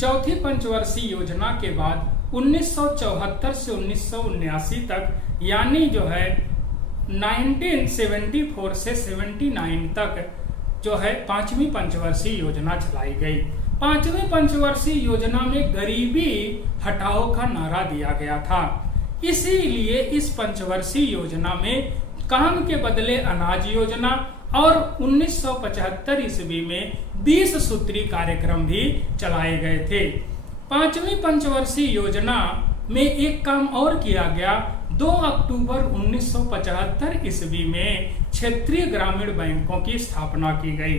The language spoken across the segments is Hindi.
चौथी पंचवर्षीय योजना के बाद 1974 से 1979 तक यानी जो है 1974 से 79 तक जो है पांचवी पंचवर्षीय योजना चलाई गई। पांचवी पंचवर्षीय योजना में गरीबी हटाओ का नारा दिया गया था। इसीलिए इस पंचवर्षीय योजना में काम के बदले अनाज योजना और 1975 ईस्वी में 20 सूत्री कार्यक्रम भी चलाए गए थे। पांचवी पंचवर्षीय योजना में एक काम और किया गया। 2 अक्टूबर 1975 ईस्वी में क्षेत्रीय ग्रामीण बैंकों की स्थापना की गई।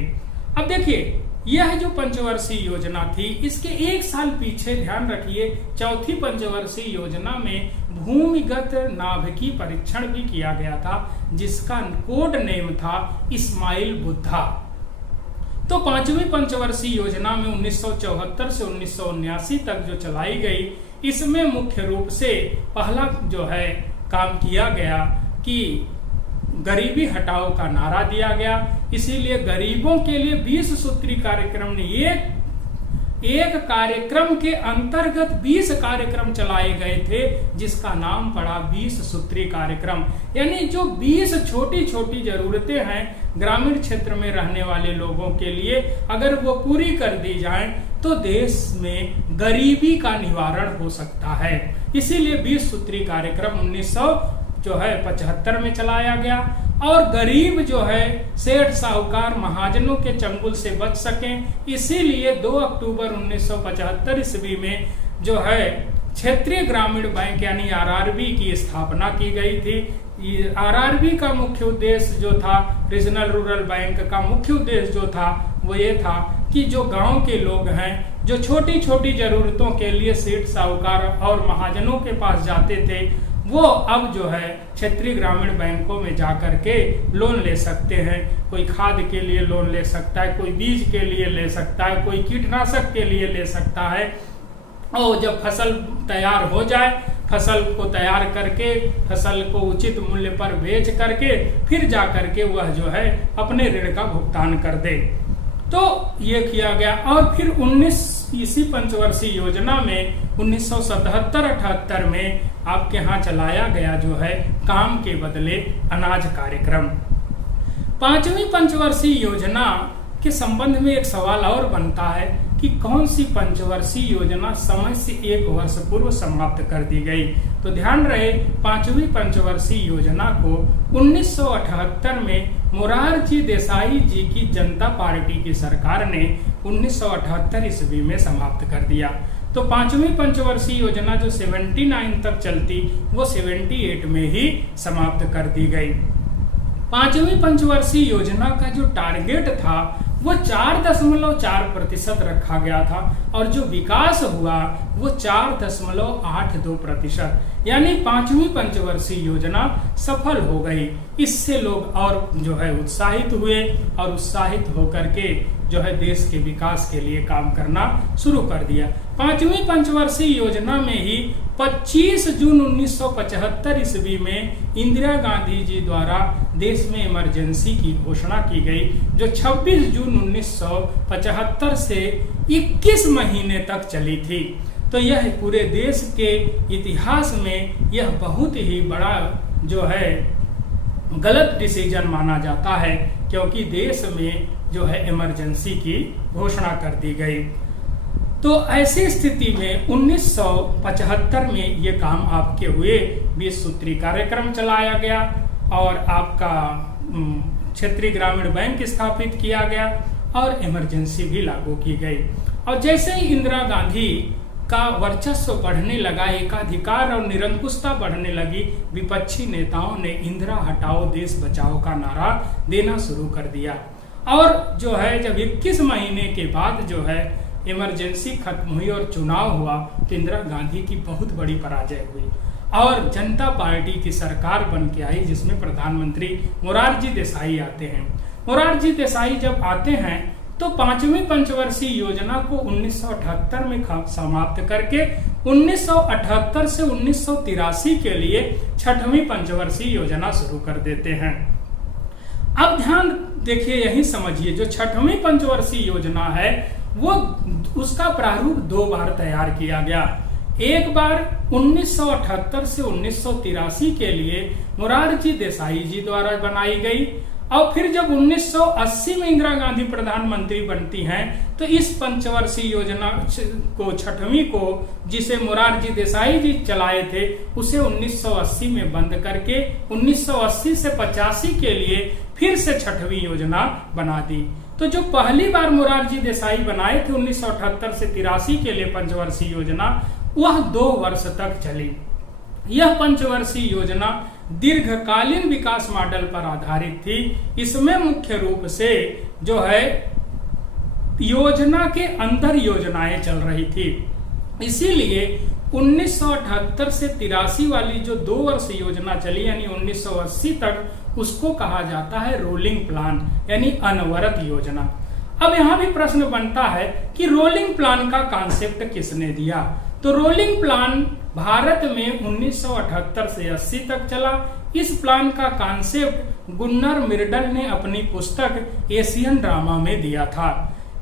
अब देखिए, यह जो पंचवर्षीय योजना थी, इसके एक साल पीछे ध्यान रखिए, चौथी पंचवर्षीय योजना में भूमिगत नाभिकी परीक्षण भी किया गया था, जिसका कोड नेम था इस्माइल बुद्धा। तो पांचवी पंचवर्षीय योजना में 1974 से 1979 तक जो चलाई गई, इसमें मुख्य रूप से पहला जो है काम किया गया कि गरीबी हटाओ का नारा दिया गया। इसीलिए गरीबों के लिए 20 सूत्री कार्यक्रम ने एक कार्यक्रम के अंतर्गत 20 कार्यक्रम चलाए गए थे, जिसका नाम पड़ा 20 सूत्री कार्यक्रम। यानी जो 20 छोटी छोटी जरूरतें हैं ग्रामीण क्षेत्र में रहने वाले लोगों के लिए, अगर वो पूरी कर दी जाएं तो देश में गरीबी का निवारण हो सकता है। इसीलिए 20 सूत्री कार्यक्रम 1975 में चलाया गया और गरीब जो है सेठ साहूकार महाजनों के चंगुल से बच सकें, इसीलिए 2 अक्टूबर 1975 ईस्वी में जो है क्षेत्रीय ग्रामीण बैंक यानी आरआरबी की स्थापना की गई थी। आरआरबी का मुख्य उद्देश्य जो था, रीजनल रूरल बैंक का मुख्य उद्देश्य जो था वो ये था कि जो गांव के लोग हैं, जो छोटी छोटी जरूरतों के लिए सेठ साहूकार और महाजनों के पास जाते थे, वो अब जो है क्षेत्रीय ग्रामीण बैंकों में जाकर के लोन ले सकते हैं। कोई खाद के लिए लोन ले सकता है, कोई बीज के लिए ले सकता है, कोई कीटनाशक के लिए ले सकता है। और जब फसल तैयार हो जाए, फसल को तैयार करके फसल को उचित मूल्य पर बेच करके फिर जा करके वह जो है अपने ऋण का भुगतान कर दे। तो ये किया गया। और फिर इसी पंचवर्षीय योजना में 1977-78 में आपके यहाँ चलाया गया जो है काम के बदले अनाज कार्यक्रम। पांचवी पंचवर्षीय योजना के संबंध में एक सवाल और बनता है कि कौन सी पंचवर्षीय योजना समय से 1 वर्ष पूर्व समाप्त कर दी गई। तो ध्यान रहे, पांचवी पंचवर्षीय योजना को 1978 में मोरारजी देसाई जी की जनता पार्टी की सरकार ने 1978 ईस्वी में समाप्त कर दिया। तो पांचवी पंचवर्षीय योजना जो 79 तक चलती, वो 78 में ही समाप्त कर दी गई। पांचवी पंचवर्षीय योजना का जो टारगेट था वो 4.4% रखा गया था और जो विकास हुआ वो 4.82%। यानी पांचवी पंचवर्षीय योजना सफल हो गई। इससे लोग और जो है उत्साहित हुए और उत्साहित होकर के जो है देश के विकास के लिए काम करना शुरू कर दिया। पांचवी पंचवर्षीय योजना में ही 25 जून 1975 ईस्वी में इंदिरा गांधी जी द्वारा देश में इमरजेंसी की घोषणा की गई, जो 26 जून 1975 से 21 महीने तक चली थी। तो यह पूरे देश के इतिहास में यह बहुत ही बड़ा जो है गलत डिसीजन माना जाता है, क्योंकि देश में जो है इमरजेंसी की घोषणा कर दी गई। तो ऐसी स्थिति में 1975 में ये काम आपके हुए 20 सूत्री कार्यक्रम चलाया गया और आपका क्षेत्रीय ग्रामीण बैंक स्थापित किया गया और इमरजेंसी भी लागू की गई। और जैसे ही इंदिरा गांधी का वर्चस्व बढ़ने लगा, एकाधिकार और निरंकुशता बढ़ने लगी, विपक्षी नेताओं ने इंदिरा हटाओ देश बचाओ का नारा देना शुरू कर दिया। और जो है जब 21 महीने के बाद जो है इमरजेंसी खत्म हुई और चुनाव हुआ, तो इंदिरा गांधी की बहुत बड़ी पराजय हुई और जनता पार्टी की सरकार बन के आई, जिसमें प्रधानमंत्री मोरारजी देसाई आते हैं। मोरारजी देसाई जब आते हैं तो पांचवी पंचवर्षीय योजना को 1978 में समाप्त करके 1978 से 1983 के लिए छठवीं पंचवर्षीय योजना शुरू कर देते हैं। अब ध्यान देखिए, यही समझिए, जो छठवीं पंचवर्षीय योजना है वो उसका प्रारूप 2 बार तैयार किया गया। एक बार 1978 से 1983 के लिए मोरारजी देसाई जी द्वारा बनाई गई, और फिर जब 1980 में इंदिरा गांधी प्रधानमंत्री बनती हैं तो इस पंचवर्षीय योजना को, छठवीं को, जिसे मोरारजी देसाई जी चलाए थे, उसे 1980 में बंद करके 1980 से 85 के लिए फिर से छठवीं योजना बना दी। तो जो पहली बार मोरारजी देसाई बनाए थे 1978 से 83 के लिए पंचवर्षीय योजना, वह 2 वर्ष तक चली। यह पंचवर्षीय योजना दीर्घकालीन विकास मॉडल पर आधारित थी। इसमें मुख्य रूप से जो है योजना के अंदर योजनाएं चल रही थी। इसीलिए 1978 से 83 वाली जो 2 वर्ष योजना चली, यानी 1980 तक, उसको कहा जाता है रोलिंग प्लान, यानी अनवरत योजना। अब यहाँ भी प्रश्न बनता है कि रोलिंग प्लान का कॉन्सेप्ट किसने दिया? तो रोलिंग प्लान भारत में 1978 से 80 तक चला। इस प्लान का कॉन्सेप्ट गुन्नर मिर्डल ने अपनी पुस्तक एशियन ड्रामा में दिया था।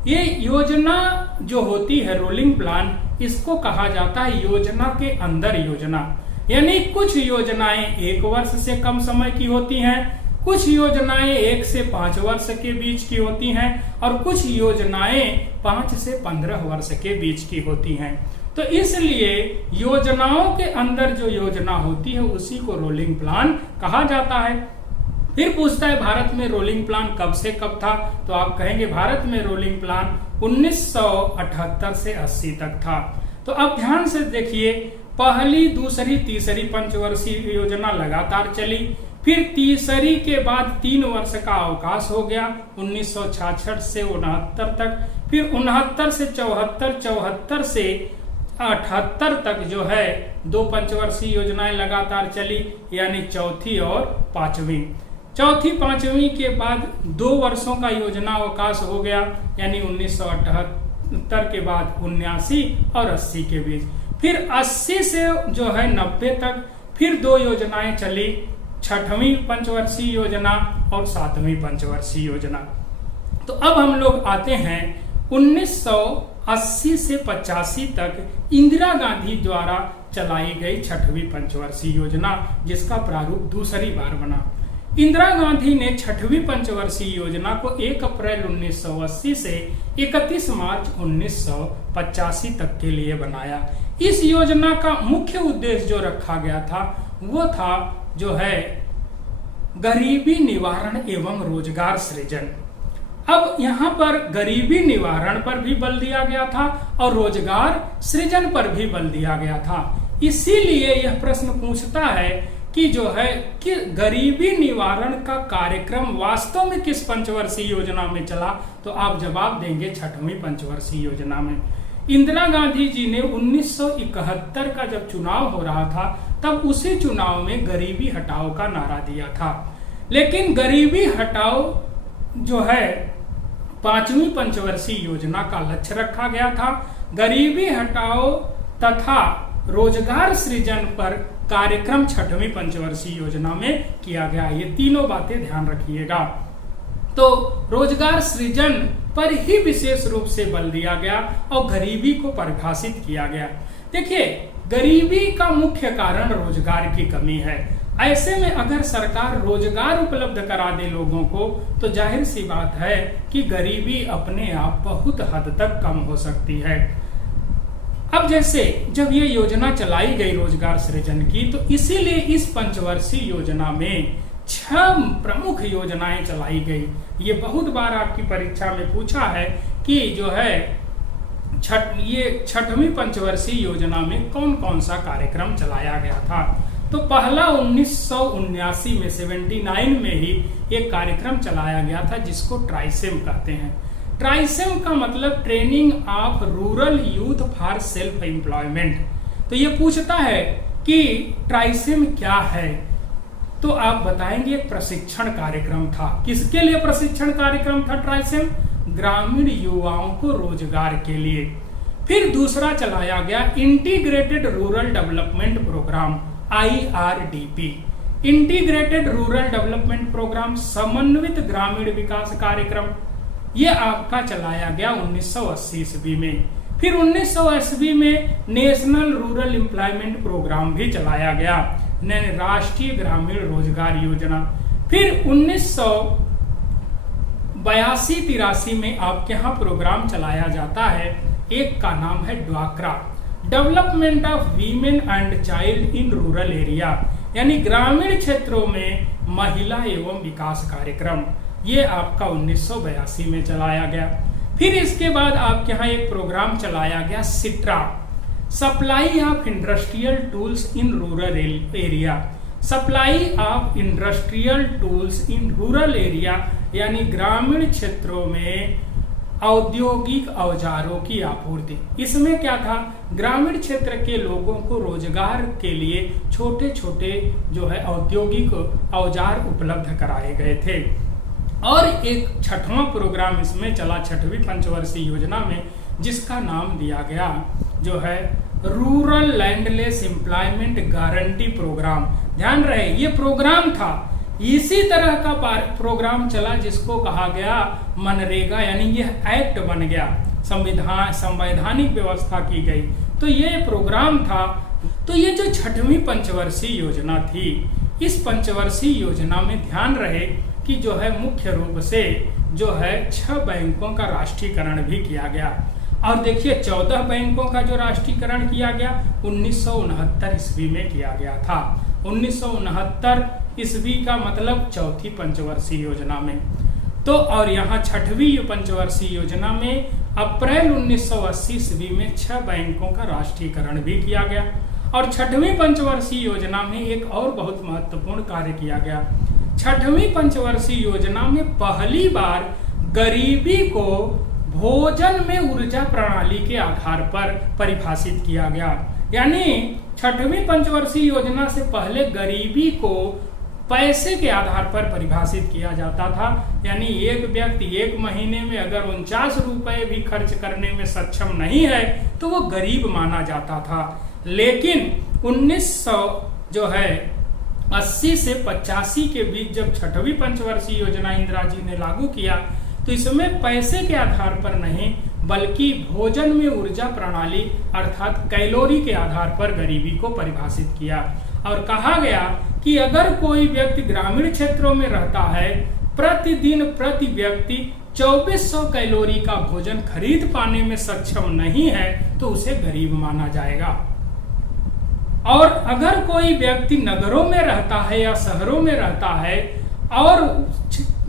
ये योजना जो होती है रोलिंग प्लान, इसको कहा जाता है योजना के अंदर योजना, यानी कुछ योजनाएं 1 वर्ष से कम समय की होती हैं, कुछ योजनाएं 1 से 5 वर्ष के बीच की होती हैं, और कुछ योजनाएं 5 से 15 वर्ष के बीच की होती हैं। तो इसलिए योजनाओं के अंदर जो योजना होती है उसी को रोलिंग प्लान कहा जाता है। फिर पूछता है भारत में रोलिंग प्लान कब से कब था? तो आप कहेंगे भारत में रोलिंग प्लान 1978 से 80 तक था। तो अब ध्यान से देखिए, पहली, दूसरी, तीसरी पंचवर्षीय योजना लगातार चली। फिर तीसरी के बाद 3 वर्ष का अवकाश हो गया 1966 से 69 तक। फिर 69 से 74, 74 से 78 तक जो है 2 पंचवर्षीय योजनाएं लगातार चली, यानी चौथी और पांचवी। चौथी, पांचवी के बाद 2 वर्षों का योजना अवकाश हो गया, यानी 1978 के बाद 79 और 80 के बीच। फिर 80 से जो है 90 तक फिर 2 योजनाएं चली, छठवीं पंचवर्षीय योजना और 7वीं पंचवर्षीय योजना। तो अब हम लोग आते हैं 1980 से 85 तक इंदिरा गांधी द्वारा चलाई गई छठवीं पंचवर्षीय योजना, जिसका प्रारूप दूसरी बार बना। इंदिरा गांधी ने छठवीं पंचवर्षीय योजना को 1 अप्रैल 1980 से 31 मार्च 1985 तक के लिए बनाया। इस योजना का मुख्य उद्देश्य जो रखा गया था वो था जो है गरीबी निवारण एवं रोजगार सृजन। अब यहाँ पर गरीबी निवारण पर भी बल दिया गया था और रोजगार सृजन पर भी बल दिया गया था। इसीलिए यह प्रश्न पूछता है कि जो है कि गरीबी निवारण का कार्यक्रम वास्तव में किस पंचवर्षीय योजना में चला? तो आप जवाब देंगे छठवीं पंचवर्षीय योजना में। इंदिरा गांधी जी ने 1971 का जब चुनाव हो रहा था तब उसी चुनाव में गरीबी हटाओ का नारा दिया था। लेकिन गरीबी हटाओ जो है 5वीं पंचवर्षीय योजना का लक्ष्य रखा गया था। गरीबी हटाओ तथा रोजगार सृजन पर कार्यक्रम 6वीं पंचवर्षीय योजना में किया गया। ये तीनों बातें ध्यान रखिएगा। तो रोजगार सृजन पर ही विशेष रूप से बल दिया गया और गरीबी को परिभाषित किया गया। देखिए, गरीबी का मुख्य कारण रोजगार की कमी है। ऐसे में अगर सरकार रोजगार उपलब्ध करा दे लोगों को तो जाहिर सी बात है कि गरीबी अपने आप बहुत हद तक कम हो सकती है। अब जैसे जब ये योजना चलाई गई रोजगार सृजन की, तो इसीलिए इस पंचवर्षीय योजना में 6 प्रमुख योजनाएं चलाई गई। ये बहुत बार आपकी परीक्षा में पूछा है कि जो है ये 6वीं पंचवर्षीय योजना में कौन कौन सा कार्यक्रम चलाया गया था। तो पहला 1979 में 79 में ही एक कार्यक्रम चलाया गया था जिसको ट्राइसेम कहते हैं। ट्राइसेम का मतलब training of rural youth for self employment. तो ये पूछता है कि ट्राइसेम क्या है, तो आप बताएंगे एक प्रशिक्षण कार्यक्रम था। किसके लिए प्रशिक्षण कार्यक्रम था ट्राइसेम? ग्रामीण युवाओं को रोजगार के लिए। फिर दूसरा चलाया गया integrated rural development programme, IRDP। Integrated rural development programme, समन्वित ग्रामीण विकास कार्यक्रम, ये आपका चलाया गया 1980 ईस्वी में। फिर 1900 ईस्वी में नेशनल रूरल एम्प्लॉयमेंट प्रोग्राम भी चलाया गया, राष्ट्रीय ग्रामीण रोजगार योजना। फिर 1982-83 में आपके यहाँ प्रोग्राम चलाया जाता है, एक का नाम है ड्वाक्रा, development of women and child in rural area, यानी ग्रामीण क्षेत्रों में महिला एवं विकास कार्यक्रम। ये आपका 1982 में चलाया गया। फिर इसके बाद आपके यहाँ एक प्रोग्राम चलाया गया SITRA, supply of industrial tools in rural area, supply of industrial tools in rural area, यानी ग्रामीण क्षेत्रों में औद्योगिक औजारों की आपूर्ति। इसमें क्या था, ग्रामीण क्षेत्र के लोगों को रोजगार के लिए छोटे छोटे जो है औद्योगिक औजार उपलब्ध कराए गए थे। और एक छठवां प्रोग्राम इसमें चला 6वीं पंचवर्षीय योजना में, जिसका नाम दिया गया जो है rural landless employment guarantee programme. ध्यान रहे ये प्रोग्राम था, इसी तरह का प्रोग्राम चला जिसको कहा गया मनरेगा, यानी यह एक्ट बन गया, संवैधानिक व्यवस्था की गई, तो ये प्रोग्राम था। तो ये जो 6वीं पंचवर्षीय योजना थी, इस पंचवर्षीय योजना में ध्यान रहे कि जो है मुख्य रूप से जो है 6 बैंकों का राष्ट्रीयकरण भी किया गया। और देखिए 14 बैंकों का जो राष्ट्रीयकरण किया गया 1969 ईस्वी में किया गया था। 1969 ईस्वी का मतलब चौथी पंचवर्षीय योजना में। तो और यहाँ 6वीं पंचवर्षीय योजना में अप्रैल 1980 ईस्वी में 6 बैंकों का राष्ट्रीयकरण भी किया गया। और 6वीं पंचवर्षीय योजना में एक और बहुत महत्वपूर्ण कार्य किया गया। 6वीं पंचवर्षीय योजना में पहली बार गरीबी को भोजन में ऊर्जा प्रणाली के आधार पर परिभाषित किया गया। यानी 6वीं पंचवर्षीय योजना से पहले गरीबी को पैसे के आधार पर परिभाषित किया जाता था। यानी एक व्यक्ति एक महीने में अगर 49 रुपए भी खर्च करने में सक्षम नहीं है तो वो गरीब माना जाता था। लेकिन 1980 से 85 के बीच जब 6वीं पंचवर्षीय योजना इंदिरा जी ने लागू किया तो इसमें पैसे के आधार पर नहीं बल्कि भोजन में ऊर्जा प्रणाली अर्थात कैलोरी के आधार पर गरीबी को परिभाषित किया। और कहा गया कि अगर कोई व्यक्ति ग्रामीण क्षेत्रों में रहता है, प्रतिदिन प्रति व्यक्ति 2400 कैलोरी का भोजन खरीद पाने में सक्षम नहीं है तो उसे गरीब माना जाएगा। और अगर कोई व्यक्ति नगरों में रहता है या शहरों में रहता है और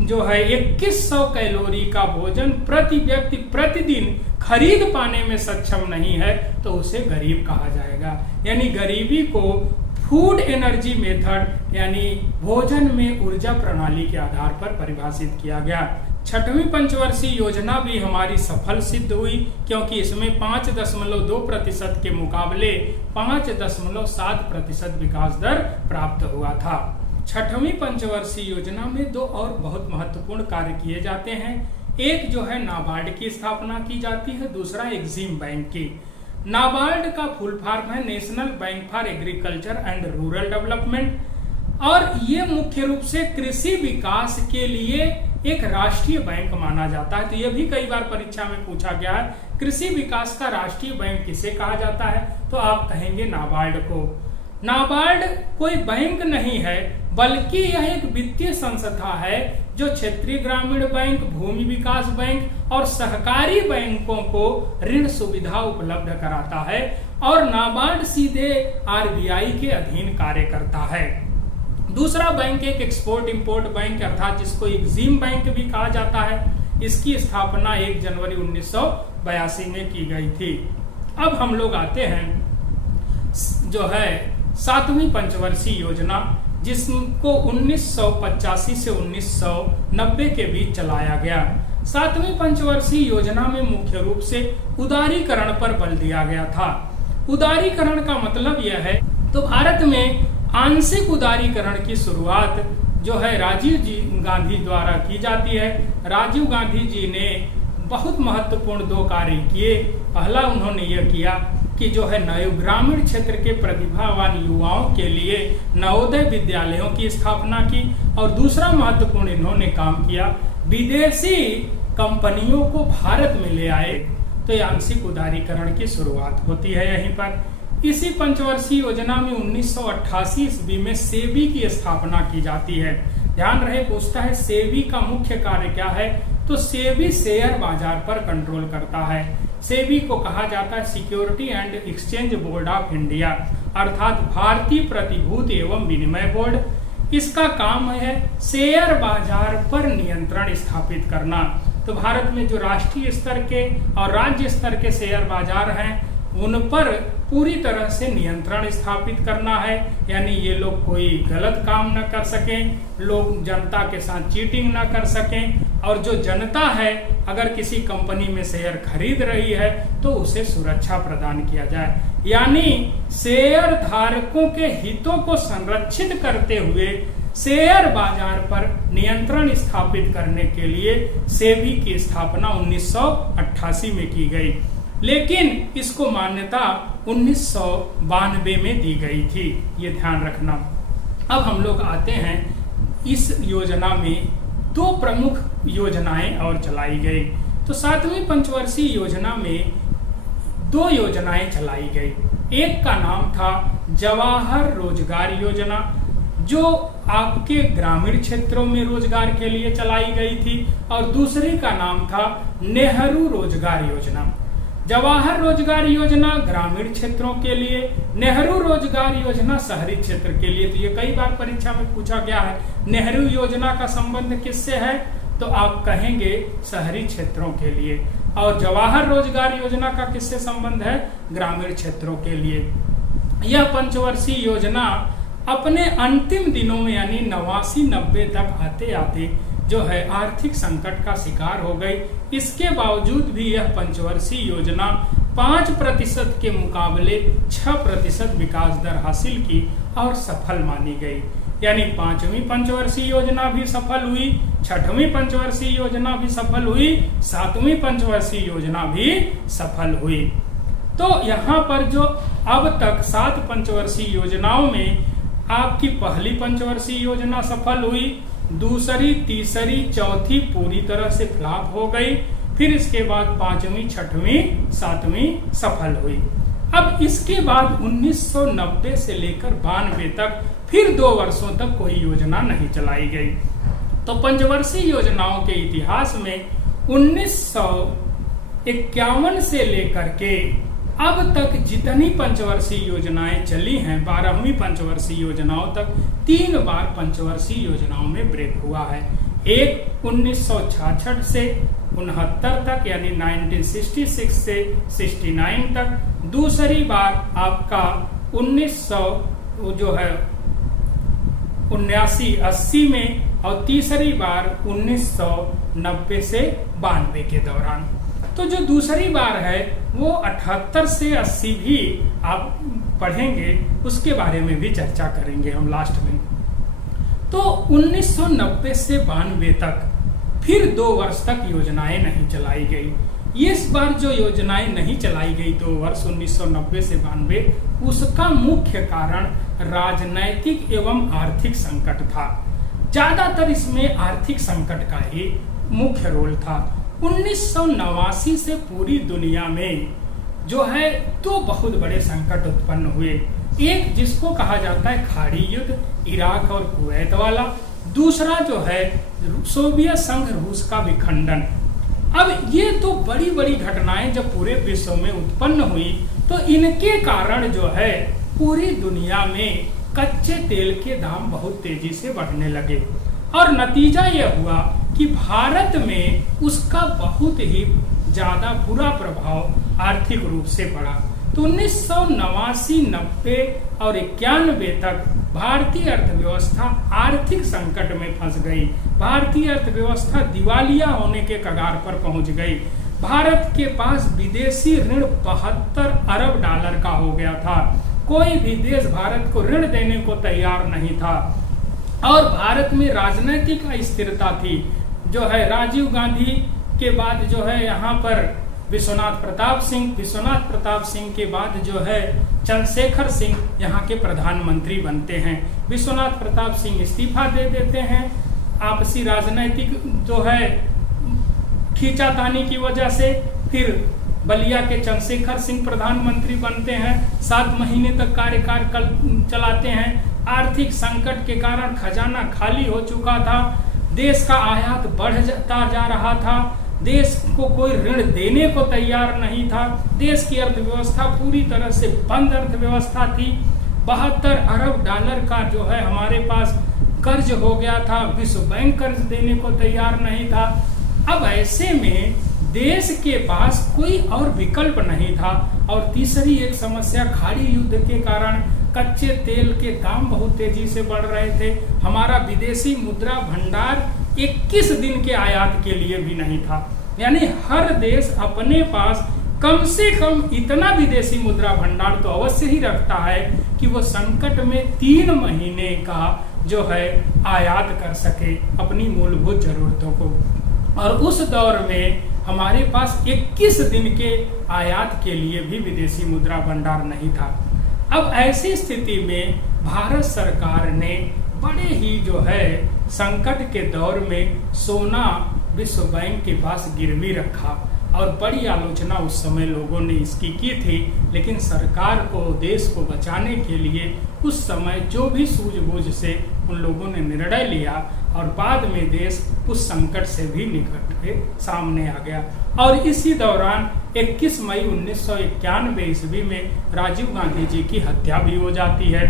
जो है 2100 कैलोरी का भोजन प्रति व्यक्ति प्रतिदिन खरीद पाने में सक्षम नहीं है तो उसे गरीब कहा जाएगा। यानी गरीबी को फूड एनर्जी मेथड यानी भोजन में ऊर्जा प्रणाली के आधार पर परिभाषित किया गया। 6वीं पंचवर्षीय योजना भी हमारी सफल सिद्ध हुई क्योंकि इसमें 5.2% के मुकाबले 5.7% विकास दर प्राप्त हुआ था। 6वीं पंचवर्षीय योजना में 2 और बहुत महत्वपूर्ण कार्य किए जाते हैं। एक जो है नाबार्ड की स्थापना की जाती है, दूसरा एग्जिम बैंक की। नाबार्ड का फुल फॉर्म है national bank for agriculture and rural development और ये मुख्य रूप से कृषि विकास के लिए एक राष्ट्रीय बैंक माना जाता है। तो ये भी कई बार परीक्षा में पूछा गया है, कृषि विकास का राष्ट्रीय बैंक किसे कहा जाता है, तो आप कहेंगे नाबार्ड को। नाबार्ड कोई बैंक नहीं है बल्कि यह एक वित्तीय संस्था है जो क्षेत्रीय ग्रामीण बैंक, भूमि विकास बैंक और सहकारी बैंकों को ऋण सुविधा उपलब्ध कराता है और नाबार्ड सीधे आरबीआई के अधीन कार्य करता है। दूसरा बैंक एक एक्सपोर्ट इंपोर्ट बैंक अर्थात जिसको एग्जिम बैंक भी कहा जाता है। इसकी स्थापना 1 जनवरी 1982 में की गई थी। अब हम लोग आते हैं जो है 7वीं पंचवर्षीय योजना जिसको 1985 से 1990 के बीच चलाया गया। 7वीं पंचवर्षीय योजना में मुख्य रूप से उदारीकरण पर बल दिया गया था। उदारीकरण का मतलब यह है तो भारत में आंशिक उदारीकरण की शुरुआत जो है राजीव गांधी द्वारा की जाती है। राजीव गांधी जी ने बहुत महत्वपूर्ण 2 कार्य किए। पहला उन्होंने यह किया कि जो है नए ग्रामीण क्षेत्र के प्रतिभावान युवाओं के लिए नवोदय विद्यालयों की स्थापना की और दूसरा महत्वपूर्ण इन्होंने काम किया विदेशी कंपनियों को भारत में ले आए। तो ये आंशिक उदारीकरण की शुरुआत होती है यहीं पर। इसी पंचवर्षीय योजना में 1988 ईस्वी में सेबी की स्थापना की जाती है। ध्यान रहे, पूछता है सेबी का मुख्य कार्य क्या है, तो सेबी शेयर बाजार पर कंट्रोल करता है। सेबी को कहा जाता है security and exchange board of India, अर्थात भारतीय प्रतिभूति एवं विनिमय बोर्ड। इसका काम है शेयर बाजार पर नियंत्रण स्थापित करना। तो भारत में जो राष्ट्रीय स्तर के और राज्य स्तर के शेयर बाजार हैं उन पर पूरी तरह से नियंत्रण स्थापित करना है, यानी ये लोग कोई गलत काम न कर सकें, लोग जनता के साथ चीटिंग न कर सकें, और जो जनता है अगर किसी कंपनी में शेयर खरीद रही है तो उसे सुरक्षा प्रदान किया जाए। यानी शेयर धारकों के हितों को संरक्षित करते हुए शेयर बाजार पर नियंत्रण स्थापित करने के लिए सेबी की स्थापना 1988 में की गई, लेकिन इसको मान्यता 1992 में दी गई थी, ये ध्यान रखना। अब हम लोग आते हैं इस योजना में दो प्रमुख योजनाएं और चलाई गई। तो 7वीं पंचवर्षीय योजना में दो योजनाएं चलाई गई। एक का नाम था जवाहर रोजगार योजना, जो आपके ग्रामीण क्षेत्रों में रोजगार के लिए चलाई गई थी, और दूसरी का नाम था नेहरू रोजगार योजना। जवाहर रोजगार योजना ग्रामीण क्षेत्रों के लिए, नेहरू रोजगार योजना शहरी क्षेत्र के लिए। तो ये कई बार परीक्षा में पूछा गया है, नेहरू योजना का संबंध किससे है, तो आप कहेंगे शहरी क्षेत्रों के लिए, और जवाहर रोजगार योजना का किससे संबंध है, ग्रामीण क्षेत्रों के लिए। यह पंचवर्षीय योजना अपने अंतिम दिनों में यानी 89-90 तक आते आते जो है आर्थिक संकट का शिकार हो गई। इसके बावजूद भी यह पंचवर्षीय योजना 5% के मुकाबले 6% विकास दर हासिल की और सफल मानी गई। यानी 5वीं पंचवर्षीय योजना भी सफल हुई, 6वीं पंचवर्षीय योजना भी सफल हुई, 7वीं पंचवर्षीय योजना भी सफल हुई। तो यहाँ पर जो अब तक 7 पंचवर्षीय योजनाओं में आपकी पहली पंचवर्षीय योजना सफल हुई, दूसरी, तीसरी, चौथी पूरी तरह से फ्लॉप हो गई, फिर इसके बाद 5वीं, 6वीं, 7वीं सफल हुई। अब इसके बाद 1990 से लेकर 92 तक फिर 2 वर्षों तक कोई योजना नहीं चलाई गई। तो पंचवर्षीय योजनाओं के इतिहास में 1951 से लेकर के अब तक जितनी पंचवर्षीय योजनाएं चली हैं 12वीं पंचवर्षीय योजनाओं तक 3 बार पंचवर्षीय योजनाओं में ब्रेक हुआ है। एक 1966 से 69 तक यानी 1966 से 69 तक, दूसरी बार आपका 1979-80 में, और तीसरी बार 1990 से 92 के दौरान। तो जो दूसरी बार है वो 78 से 80 भी आप पढ़ेंगे, उसके बारे में भी चर्चा करेंगे हम लास्ट में। तो 1990 से 92 तक फिर 2 वर्ष तक योजनाएं नहीं चलाई गई। इस बार जो योजनाएं नहीं चलाई गई 2 वर्ष 1990 से 92, उसका मुख्य कारण राजनैतिक एवं आर्थिक संकट था। ज्यादातर इसमें आर्थिक संकट का ही मुख्य रोल था। 1989 से पूरी दुनिया में जो है 2 बहुत बड़े संकट उत्पन्न हुए। एक जिसको कहा जाता है खाड़ी युद्ध, इराक और कुवैत वाला, दूसरा जो है सोवियत संघ रूस का विखंडन। अब ये तो बड़ी बड़ी घटनाएं जब पूरे विश्व में उत्पन्न हुई तो इनके कारण जो है पूरी दुनिया में कच्चे तेल के दाम बहुत तेजी से बढ़ने लगे, और नतीजा यह हुआ कि भारत में उसका बहुत ही ज्यादा बुरा प्रभाव आर्थिक रूप से पड़ा। तो 1989, 90 और 91 तक भारतीय अर्थव्यवस्था आर्थिक संकट में फंस गई। भारतीय अर्थव्यवस्था दिवालिया होने के कगार पर पहुंच गई। भारत के पास विदेशी ऋण 72 अरब डॉलर का हो गया था। कोई भी देश भारत को ऋण देने को तैयार नहीं था, और भारत में राजनीतिक अस्थिरता थी। जो है राजीव गांधी के बाद जो है यहाँ पर विश्वनाथ प्रताप सिंह के बाद जो है चंद्रशेखर सिंह यहाँ के प्रधानमंत्री बनते हैं। विश्वनाथ प्रताप सिंह इस्तीफा दे देते हैं। आपसी राजनीतिक जो है खींचातानी की वजह से फिर बलिया के चंद्रशेखर सिंह प्रधानमंत्री बनते हैं, 7 महीने तक कार्यकाल चलाते हैं। आर्थिक संकट के कारण खजाना खाली हो चुका था, देश का आयात बढ़ता जा रहा था, देश को कोई ऋण देने को तैयार नहीं था, देश की अर्थव्यवस्था पूरी तरह से बंद अर्थव्यवस्था थी। 72 अरब डॉलर का जो है हमारे पास कर्ज हो गया था, विश्व बैंक कर्ज देने को तैयार नहीं था। अब ऐसे में देश के पास कोई और विकल्प नहीं था। और तीसरी एक समस्या, खाड़ी युद्ध के कारण कच्चे तेल के दाम बहुत तेजी से बढ़ रहे थे। हमारा विदेशी मुद्रा भंडार 21 दिन के आयात के लिए भी नहीं था। यानी हर देश अपने पास कम से कम इतना विदेशी मुद्रा भंडार तो अवश्य ही रखता है कि वो संकट में 3 महीने का जो है आयात कर सके अपनी मूलभूत जरूरतों को। और उस दौर में हमारे पास 21 दिन के आयात के लिए भी विदेशी मुद्रा भंडार नहीं था। अब ऐसी स्थिति में भारत सरकार ने बड़े ही जो है संकट के दौर में सोना विश्व बैंक के पास गिरवी रखा और बड़ी आलोचना उस समय लोगों ने इसकी की थी। लेकिन सरकार को, देश को बचाने के लिए उस समय जो भी सूझबूझ से उन लोगों ने निर्णय लिया और बाद में देश उस संकट से भी निकट के सामने आ गया। और इसी दौरान 21 मई 1991 ईस्वी में राजीव गांधी जी की हत्या भी हो जाती है।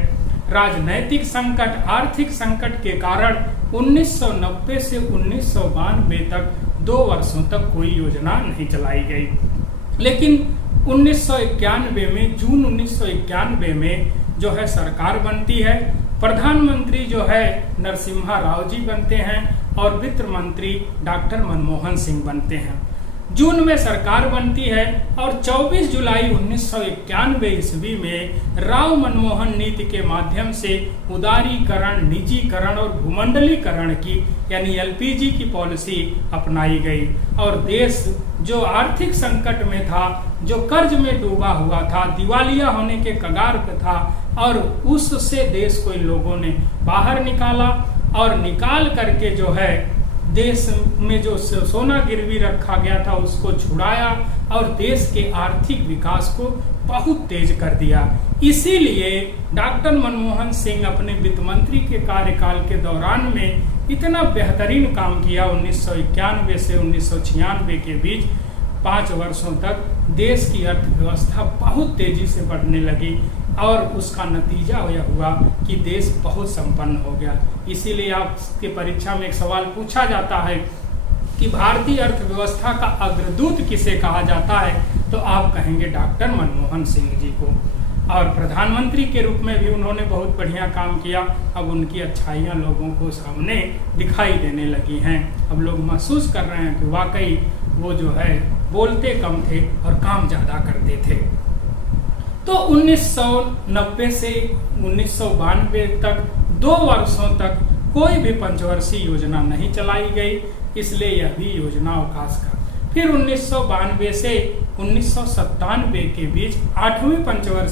राजनैतिक संकट, आर्थिक संकट के कारण 1990 से 1992 तक 2 वर्षों तक कोई योजना नहीं चलाई गई। लेकिन 1991 में, जून 1991 में जो है सरकार बनती है। प्रधानमंत्री जो है नरसिम्हा राव जी बनते हैं और वित्त मंत्री डॉक्टर मनमोहन सिंह बनते हैं। जून में सरकार बनती है और 24 जुलाई 1991 ईस्वी में राव मनमोहन नीति के माध्यम से उदारीकरण, निजीकरण और भूमंडलीकरण की यानी एलपीजी की पॉलिसी अपनाई गई। और देश जो आर्थिक संकट में था, जो कर्ज में डूबा हुआ था, दिवालिया होने के कगार पे था, और उससे देश को इन लोगों ने बाहर निकाला। और निकाल करके जो है देश में जो सोना गिरवी रखा गया था उसको छुड़ाया और देश के आर्थिक विकास को बहुत तेज कर दिया। इसीलिए डॉक्टर मनमोहन सिंह अपने वित्त मंत्री के कार्यकाल के दौरान में इतना बेहतरीन काम किया। 1991 से 1996 के बीच 5 वर्षों तक देश की अर्थव्यवस्था बहुत तेजी से बढ़ने लगी और उसका नतीजा यह हुआ कि देश बहुत संपन्न हो गया। इसीलिए आपके परीक्षा में एक सवाल पूछा जाता है कि भारतीय अर्थव्यवस्था का अग्रदूत किसे कहा जाता है, तो आप कहेंगे डॉक्टर मनमोहन सिंह जी को। और प्रधानमंत्री के रूप में भी उन्होंने बहुत बढ़िया काम किया। अब उनकी अच्छाइयाँ लोगों को सामने दिखाई देने लगी हैं। अब लोग महसूस कर रहे हैं कि वाकई वो जो है बोलते कम थे और काम ज़्यादा करते थे। तो 1990 से 1992 तक 2 वर्षों तक कोई भी पंचवर्षीय योजना नहीं चलाई गई, इसलिए यह भी योजना अवकाश का। फिर 1992 से 1997 के बीच 8वीं पंचवर्षीय